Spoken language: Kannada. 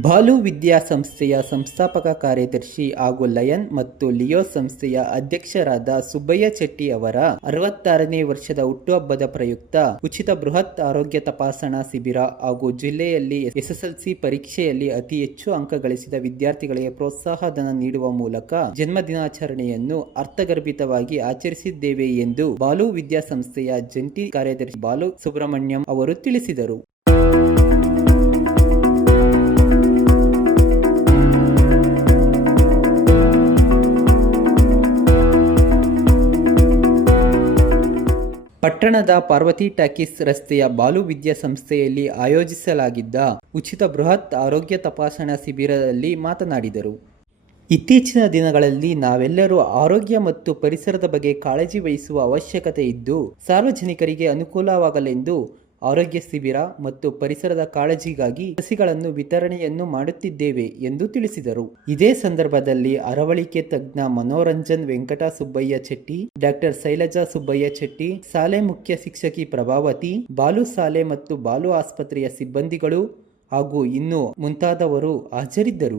ಬಾಲು ವಿದ್ಯಾಸಂಸ್ಥೆಯ ಸಂಸ್ಥಾಪಕ ಕಾರ್ಯದರ್ಶಿ ಹಾಗೂ ಲಯನ್ ಮತ್ತು ಲಿಯೋ ಸಂಸ್ಥೆಯ ಅಧ್ಯಕ್ಷರಾದ ಸುಬ್ಬಯ್ಯ ಚೆಟ್ಟಿ ಅವರ ಅರವತ್ತಾರನೇ ವರ್ಷದ ಹುಟ್ಟುಹಬ್ಬದ ಪ್ರಯುಕ್ತ ಉಚಿತ ಬೃಹತ್ ಆರೋಗ್ಯ ತಪಾಸಣಾ ಶಿಬಿರ ಹಾಗೂ ಜಿಲ್ಲೆಯಲ್ಲಿ ಎಸ್ಎಸ್ಎಲ್ಸಿ ಪರೀಕ್ಷೆಯಲ್ಲಿ ಅತಿ ಹೆಚ್ಚು ಅಂಕ ಗಳಿಸಿದ ವಿದ್ಯಾರ್ಥಿಗಳಿಗೆ ಪ್ರೋತ್ಸಾಹಧನ ನೀಡುವ ಮೂಲಕ ಜನ್ಮದಿನಾಚರಣೆಯನ್ನು ಅರ್ಥಗರ್ಭಿತವಾಗಿ ಆಚರಿಸಿದ್ದೇವೆ ಎಂದು ಬಾಲು ವಿದ್ಯಾಸಂಸ್ಥೆಯ ಜಂಟಿ ಕಾರ್ಯದರ್ಶಿ ಬಾಲು ಸುಬ್ರಹ್ಮಣ್ಯಂ ಅವರು ತಿಳಿಸಿದರು. ಪಟ್ಟಣದ ಪಾರ್ವತಿ ಟಾಕೀಸ್ ರಸ್ತೆಯ ಬಾಲು ವಿದ್ಯಾ ಸಂಸ್ಥೆಯಲ್ಲಿ ಆಯೋಜಿಸಲಾಗಿದ್ದ ಉಚಿತ ಬೃಹತ್ ಆರೋಗ್ಯ ತಪಾಸಣಾ ಶಿಬಿರದಲ್ಲಿ ಮಾತನಾಡಿದರು. ಇತ್ತೀಚಿನ ದಿನಗಳಲ್ಲಿ ನಾವೆಲ್ಲರೂ ಆರೋಗ್ಯ ಮತ್ತು ಪರಿಸರದ ಬಗ್ಗೆ ಕಾಳಜಿ ವಹಿಸುವ ಅವಶ್ಯಕತೆ ಇದ್ದು, ಸಾರ್ವಜನಿಕರಿಗೆ ಅನುಕೂಲವಾಗಲೆಂದು ಆರೋಗ್ಯ ಶಿಬಿರ ಮತ್ತು ಪರಿಸರದ ಕಾಳಜಿಗಾಗಿ ಸಸಿಗಳನ್ನು ವಿತರಣೆಯನ್ನು ಮಾಡುತ್ತಿದ್ದೇವೆ ಎಂದು ತಿಳಿಸಿದರು. ಇದೇ ಸಂದರ್ಭದಲ್ಲಿ ಅರವಳಿಕೆ ತಜ್ಞ ಮನೋರಂಜನ್ ವೆಂಕಟ ಸುಬ್ಬಯ್ಯ ಚೆಟ್ಟಿ ಡಾಕ್ಟರ್ ಶೈಲಜಾ ಸುಬ್ಬಯ್ಯ ಚೆಟ್ಟಿ ಶಾಲೆ ಮುಖ್ಯ ಶಿಕ್ಷಕಿ ಪ್ರಭಾವತಿ, ಬಾಲು ಶಾಲೆ ಮತ್ತು ಬಾಲು ಆಸ್ಪತ್ರೆಯ ಸಿಬ್ಬಂದಿಗಳು ಹಾಗೂ ಇನ್ನು ಮುಂತಾದವರು ಹಾಜರಿದ್ದರು.